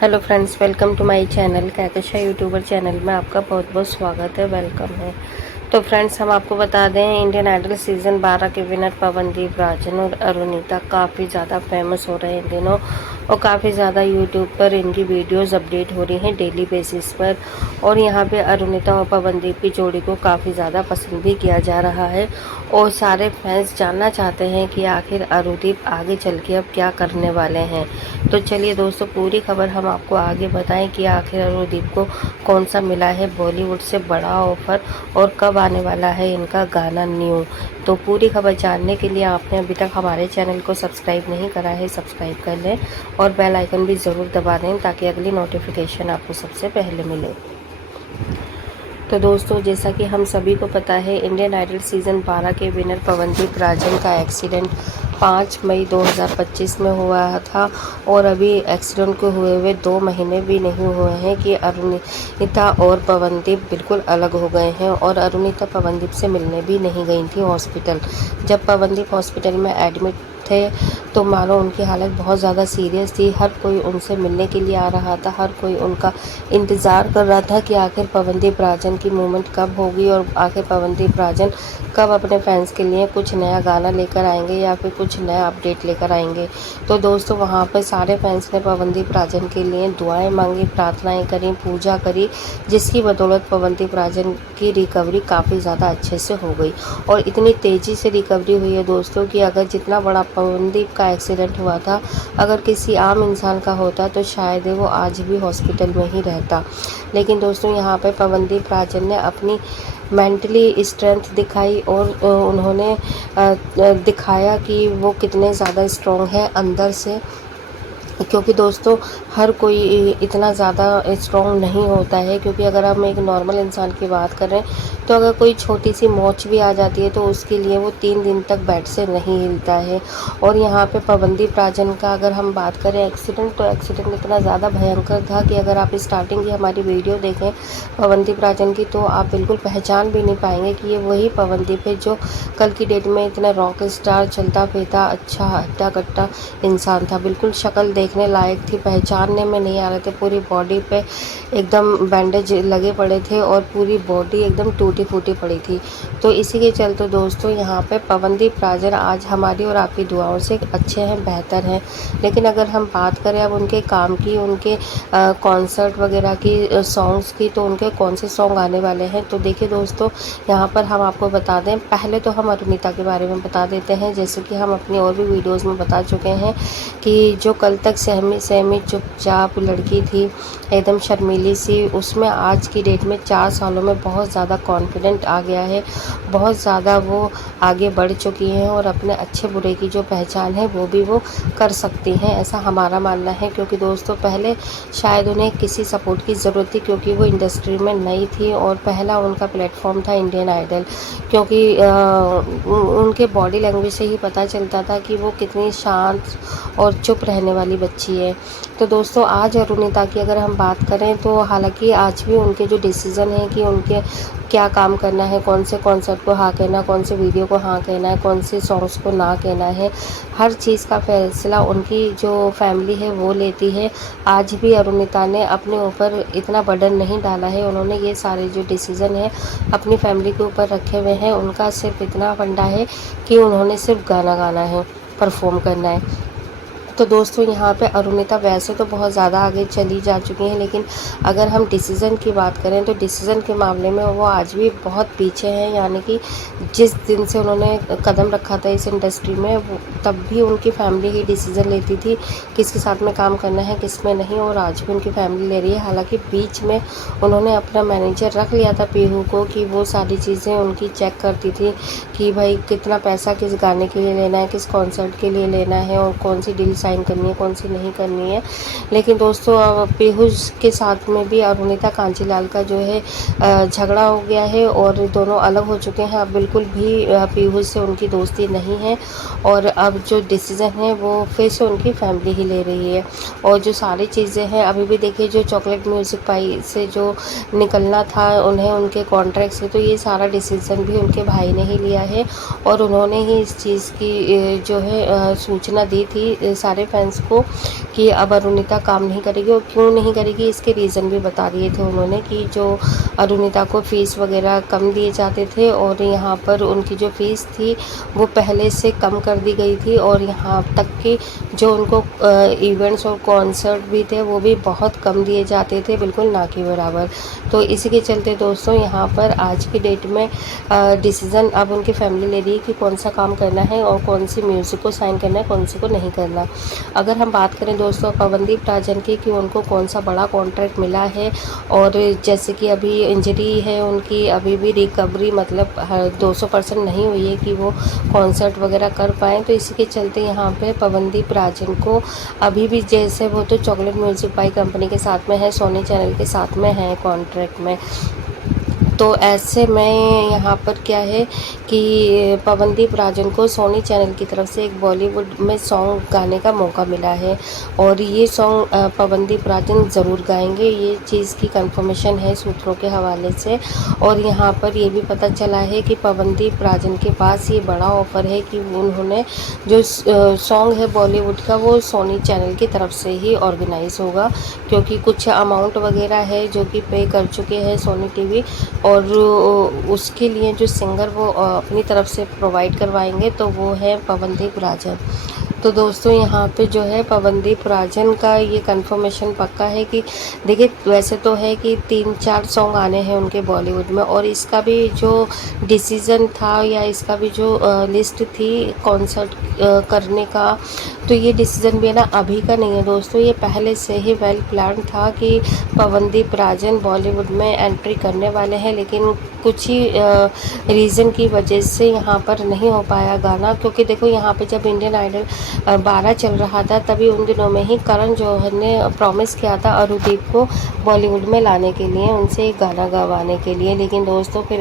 Hello friends, welcome to my channel Kahkasha YouTuber channel में आपका बहुत बहुत स्वागत है, वेलकम है। तो फ्रेंड्स, हम आपको बता दें, इंडियन आइडल सीज़न 12 के विनर पवनदीप राजन और अरुणिता काफ़ी ज़्यादा फेमस हो रहे हैं इन दिनों, और काफ़ी ज़्यादा यूट्यूब पर इनकी वीडियोस अपडेट हो रही हैं डेली बेसिस पर। और यहाँ पे अरुणिता और पवनदीप की जोड़ी को काफ़ी ज़्यादा पसंद भी किया जा रहा है, और सारे फैंस जानना चाहते हैं कि आखिर अरुदीप आगे चल के अब क्या करने वाले हैं। तो चलिए दोस्तों, पूरी खबर हम आपको आगे बताएं कि आखिर अरुदीप को कौन सा मिला है बॉलीवुड से बड़ा ऑफर, और कब आने वाला है इनका गाना न्यू। तो पूरी खबर जानने के लिए आपने अभी तक हमारे चैनल को सब्सक्राइब नहीं करा है, सब्सक्राइब कर लें और बेल आइकन भी ज़रूर दबा दें ताकि अगली नोटिफिकेशन आपको सबसे पहले मिले। तो दोस्तों, जैसा कि हम सभी को पता है, इंडियन आइडल सीज़न 12 के विनर पवनदीप राजन का एक्सीडेंट 5 मई 2025 में हुआ था, और अभी एक्सीडेंट को हुए हुए 2 महीने भी नहीं हुए हैं कि अरुणिता और पवनदीप बिल्कुल अलग हो गए हैं। और अरुणिता पवनदीप से मिलने भी नहीं गई थी हॉस्पिटल। जब पवनदीप हॉस्पिटल में एडमिट थे तो मानो उनकी हालत बहुत ज़्यादा सीरियस थी। हर कोई उनसे मिलने के लिए आ रहा था, हर कोई उनका इंतज़ार कर रहा था कि आखिर पवनदीप राजन की मूवमेंट कब होगी, और आखिर पवनदीप राजन कब अपने फैंस के लिए कुछ नया गाना लेकर आएंगे या फिर कुछ नया अपडेट लेकर आएंगे। तो दोस्तों, वहाँ पर सारे फैंस ने पवनदीप राजन के लिए दुआएं मांगी, प्रार्थनाएं करी, पूजा करी, जिसकी बदौलत पवनदीप राजन की रिकवरी काफ़ी ज़्यादा अच्छे से हो गई। और इतनी तेज़ी से रिकवरी हुई है दोस्तों कि अगर जितना बड़ा पवनदीप का एक्सीडेंट हुआ था, अगर किसी आम इंसान का होता तो शायद वो आज भी हॉस्पिटल में ही रहता। लेकिन दोस्तों, यहाँ पे पवनदीप राजन ने अपनी मेंटली स्ट्रेंथ दिखाई, और उन्होंने दिखाया कि वो कितने ज़्यादा स्ट्रॉन्ग है अंदर से। क्योंकि दोस्तों, हर कोई इतना ज़्यादा स्ट्रॉन्ग नहीं होता है, क्योंकि अगर हम एक नॉर्मल इंसान की बात करें तो अगर कोई छोटी सी मोच भी आ जाती है तो उसके लिए वो 3 दिन तक बेड से नहीं हिलता है। और यहाँ पे पवनदीप राजन का अगर हम बात करें एक्सीडेंट, तो एक्सीडेंट इतना ज़्यादा भयंकर था कि अगर आप स्टार्टिंग की हमारी वीडियो देखें पवनदीप राजन की, तो आप बिल्कुल पहचान भी नहीं पाएंगे कि ये वही पवनदीप है जो कल की डेट में इतना रॉक स्टार, चलता फिरता, अच्छा हट्टा कट्टा इंसान था। बिल्कुल शक्ल देखने लायक थी, पहचानने में नहीं आ रहे थे। पूरी बॉडी पे एकदम बैंडेज लगे पड़े थे और पूरी बॉडी एकदम टूटी फूटी पड़ी थी। तो इसी के चलते दोस्तों, यहाँ पे पवनदीप राजन आज हमारी और आपकी दुआओं से अच्छे हैं, बेहतर हैं। लेकिन अगर हम बात करें अब उनके काम की, उनके कॉन्सर्ट वगैरह की, सॉन्ग्स की, तो उनके कौन से सॉन्ग आने वाले हैं, तो देखिए दोस्तों, यहाँ पर हम आपको बता दें। पहले तो हम अरुणिता के बारे में बता देते हैं, जैसे कि हम अपनी और भी वीडियोज़ में बता चुके हैं कि जो कल तक सहमी सहमी चुपचाप लड़की थी, एकदम शर्मीली सी, उसमें आज की डेट में 4 सालों में बहुत ज़्यादा कॉन्फिडेंट आ गया है, बहुत ज़्यादा वो आगे बढ़ चुकी हैं, और अपने अच्छे बुरे की जो पहचान है वो भी वो कर सकती हैं, ऐसा हमारा मानना है। क्योंकि दोस्तों, पहले शायद उन्हें किसी सपोर्ट की ज़रूरत थी, क्योंकि वो इंडस्ट्री में नई थी और पहला उनका प्लेटफॉर्म था इंडियन आइडल। क्योंकि उनके बॉडी लैंग्वेज से ही पता चलता था कि वो कितनी शांत और चुप रहने वाली बच्ची है। तो दोस्तों, आज अरुणिता की अगर हम बात करें तो हालांकि आज भी उनके जो डिसीज़न है कि उनके क्या काम करना है, कौन से कॉन्सर्ट को हाँ कहना, कौन से वीडियो को हाँ कहना है, कौन से सॉन्ग्स को ना कहना है, हर चीज़ का फैसला उनकी जो फैमिली है वो लेती है। आज भी अरुणिता ने अपने ऊपर इतना बर्डन नहीं डाला है, उन्होंने ये सारे जो डिसीज़न है अपनी फैमिली के ऊपर रखे हुए हैं। उनका सिर्फ इतना फंडा है कि उन्होंने सिर्फ गाना गाना है, परफॉर्म करना है। तो दोस्तों, यहाँ पे अरुणिता वैसे तो बहुत ज़्यादा आगे चली जा चुकी हैं, लेकिन अगर हम डिसीज़न की बात करें तो डिसीज़न के मामले में वो आज भी बहुत पीछे हैं। यानी कि जिस दिन से उन्होंने कदम रखा था इस इंडस्ट्री में, तब भी उनकी फैमिली ही डिसीज़न लेती थी किसके साथ में काम करना है, किस में नहीं, और आज भी उनकी फैमिली ले रही है। हालांकि बीच में उन्होंने अपना मैनेजर रख लिया था पीहू को, कि वो सारी चीज़ें उनकी चेक करती थी कि भाई कितना पैसा किस गाने के लिए लेना है, किस कॉन्सर्ट के लिए लेना है, और कौन सी डील साइन करनी है, कौन सी नहीं करनी है। लेकिन दोस्तों, पीयूष के साथ में भी अरुणिता कांजीलाल का जो है झगड़ा हो गया है, और दोनों अलग हो चुके हैं। अब बिल्कुल भी पीयूष से उनकी दोस्ती नहीं है, और अब जो डिसीज़न है वो फिर से उनकी फैमिली ही ले रही है। और जो सारी चीज़ें हैं, अभी भी देखिए, जो चॉकलेट म्यूज़िक पाई से जो निकलना था उन्हें उनके कॉन्ट्रैक्ट से, तो ये सारा डिसीज़न भी उनके भाई ने ही लिया है, और उन्होंने ही इस चीज़ की जो है सूचना दी थी सारे फैंस को कि कि अब अरुणिता काम नहीं करेगी, और क्यों नहीं करेगी इसके रीज़न भी बता दिए थे उन्होंने कि जो अरुणिता को फ़ीस वगैरह कम दिए जाते थे और यहाँ पर उनकी जो फ़ीस थी वो पहले से कम कर दी गई थी, और यहाँ तक कि जो उनको इवेंट्स और कॉन्सर्ट भी थे वो भी बहुत कम दिए जाते थे, बिल्कुल ना के बराबर। तो इसी के चलते दोस्तों यहाँ पर आज की डेट में डिसीज़न अब उनकी फैमिली ले रही है कि कौन सा काम करना है और कौन सी म्यूज़िक को साइन करना है, कौन से को नहीं करना। अगर हम बात करें दोस्तों पवनदीप राजन की कि उनको कौन सा बड़ा कॉन्ट्रैक्ट मिला है, और जैसे कि अभी इंजरी है उनकी, अभी भी रिकवरी मतलब 200% नहीं हुई है कि वो कॉन्सर्ट वगैरह कर पाएँ, तो इसी के चलते यहाँ पे पवनदीप राजन को अभी भी, जैसे वो तो चॉकलेट म्यूज़िक बाई कंपनी के साथ में है, सोनी चैनल के साथ में है कॉन्ट्रैक्ट में, तो ऐसे में यहाँ पर क्या है कि पवनदीप राजन को सोनी चैनल की तरफ से एक बॉलीवुड में सॉन्ग गाने का मौका मिला है, और ये सॉन्ग पवनदीप राजन ज़रूर गाएंगे, ये चीज़ की कंफर्मेशन है सूत्रों के हवाले से। और यहाँ पर ये भी पता चला है कि पवनदीप राजन के पास ये बड़ा ऑफ़र है कि उन्होंने जो सॉन्ग है बॉलीवुड का वो सोनी चैनल की तरफ से ही ऑर्गेनाइज़ होगा, क्योंकि कुछ अमाउंट वगैरह है जो कि पे कर चुके हैं सोनी टीवी, और उसके लिए जो सिंगर वो अपनी तरफ से प्रोवाइड करवाएंगे तो वो है पवनदीप राजन। तो दोस्तों यहाँ पे जो है पवनदीप राजन का ये कंफर्मेशन पक्का है कि देखिए वैसे तो है कि 3-4 सॉन्ग आने हैं उनके बॉलीवुड में, और इसका भी जो डिसीज़न था या इसका भी जो लिस्ट थी कॉन्सर्ट करने का, तो ये डिसीज़न भी है ना अभी का नहीं है दोस्तों, ये पहले से ही वेल प्लान था कि पवनदीप राजन बॉलीवुड में एंट्री करने वाले हैं, लेकिन कुछ ही रीज़न की वजह से यहाँ पर नहीं हो पाया गाना। क्योंकि देखो यहाँ पे जब इंडियन आइडल 12 चल रहा था तभी उन दिनों में ही करण जौहर ने प्रॉमिस किया था अरुदीप को बॉलीवुड में लाने के लिए, उनसे गाना गवाने के लिए, लेकिन दोस्तों फिर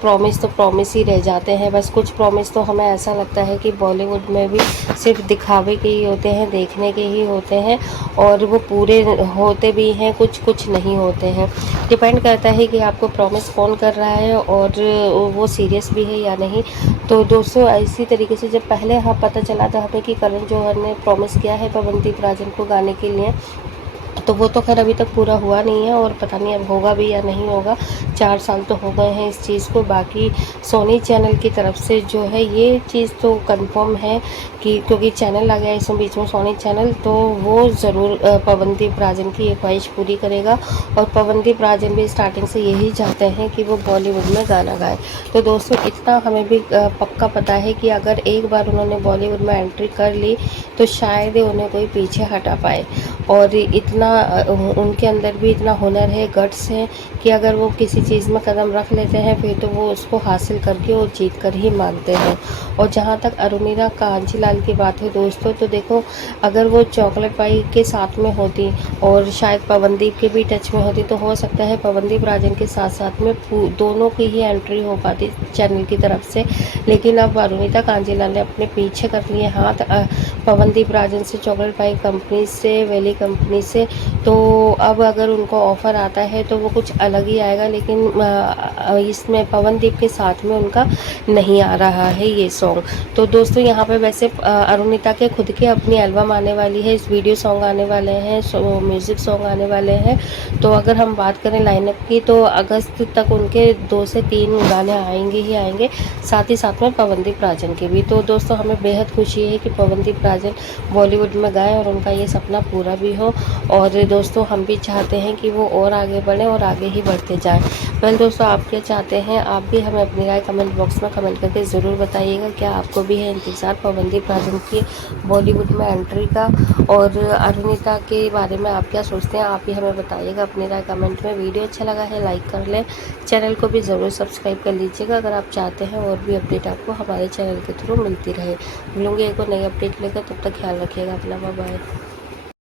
प्रॉमिस तो प्रॉमिस ही रह जाते हैं। बस कुछ प्रॉमिस तो हमें ऐसा लगता है कि बॉलीवुड में भी सिर्फ दिखावे के ही होते हैं, देखने के ही होते हैं, और वो पूरे होते भी हैं, कुछ नहीं होते हैं। डिपेंड करता है कि आपको प्रॉमिस कौन कर रहा है और वो सीरियस भी है या नहीं। तो दोस्तों इसी तरीके से जब पहले पता चला था हमें कि करण जौहर ने प्रॉमिस किया है पवनदीप राजन को गाने के लिए, तो वो तो खैर अभी तक पूरा हुआ नहीं है, और पता नहीं अब होगा भी या नहीं होगा। 4 साल तो हो गए हैं इस चीज़ को। बाकी सोनी चैनल की तरफ से जो है ये चीज़ तो कंफर्म है कि क्योंकि चैनल आ गया इसमें बीच में सोनी चैनल, तो वो ज़रूर पवनदीप राजन की ये ख्वाहिश पूरी करेगा, और पवनदीप राजन भी स्टार्टिंग से यही चाहते हैं कि वो बॉलीवुड में गाना गाए। तो दोस्तों इतना हमें भी पक्का पता है कि अगर एक बार उन्होंने बॉलीवुड में एंट्री कर ली तो शायद ही उन्हें कोई पीछे हटा पाए, और इतना उनके अंदर भी इतना हुनर है, गट्स है कि अगर वो किसी चीज़ में कदम रख लेते हैं फिर तो वो उसको हासिल करके और जीत कर ही मानते हैं। और जहाँ तक अरुणिता कांजीलाल की बात है दोस्तों, तो देखो अगर वो चॉकलेट पाई के साथ में होती और शायद पवनदीप के भी टच में होती तो हो सकता है पवनदीप राजन के साथ साथ में दोनों की ही एंट्री हो पाती चैनल की तरफ से। लेकिन अब अरुणिता कांजीलाल ने अपने पीछे कर लिए हाथ पवनदीप राजन से, चॉकलेट पाई कंपनी से, वैली कंपनी से, तो अब अगर उनको ऑफ़र आता है तो वो कुछ अलग ही आएगा, लेकिन इसमें पवनदीप के साथ में उनका नहीं आ रहा है ये सॉन्ग। तो दोस्तों यहाँ पे वैसे अरुणिता के खुद के अपनी एल्बम आने वाली है, इस वीडियो सॉन्ग आने वाले हैं, म्यूज़िक सॉन्ग आने वाले हैं। तो अगर हम बात करें लाइनअप की तो अगस्त तक उनके 2 से 3 गाने आएंगे ही आएंगे, साथ ही साथ में पवनदीप राजन के भी। तो दोस्तों हमें बेहद खुशी है कि पवनदीप राजन बॉलीवुड में गाएँ और उनका ये सपना पूरा भी हो, और दोस्तों हम भी चाहते हैं कि वो और आगे बढ़ें और आगे ही बढ़ते जाएं। वेल दोस्तों आप क्या चाहते हैं, आप भी हमें अपनी राय कमेंट बॉक्स में कमेंट करके ज़रूर बताइएगा। क्या आपको भी है इंतज़ार पवनदीप राजन की बॉलीवुड में एंट्री का, और अरुणिता के बारे में आप क्या सोचते हैं, आप भी हमें बताइएगा अपनी राय कमेंट में। वीडियो अच्छा लगा है लाइक कर लें, चैनल को भी ज़रूर सब्सक्राइब कर लीजिएगा अगर आप चाहते हैं और भी अपडेट आपको हमारे चैनल के थ्रू मिलती रहे। मिलूँगी एक और नई अपडेट लेकर, तब तक ख्याल रखिएगा अपना, बाय बाय।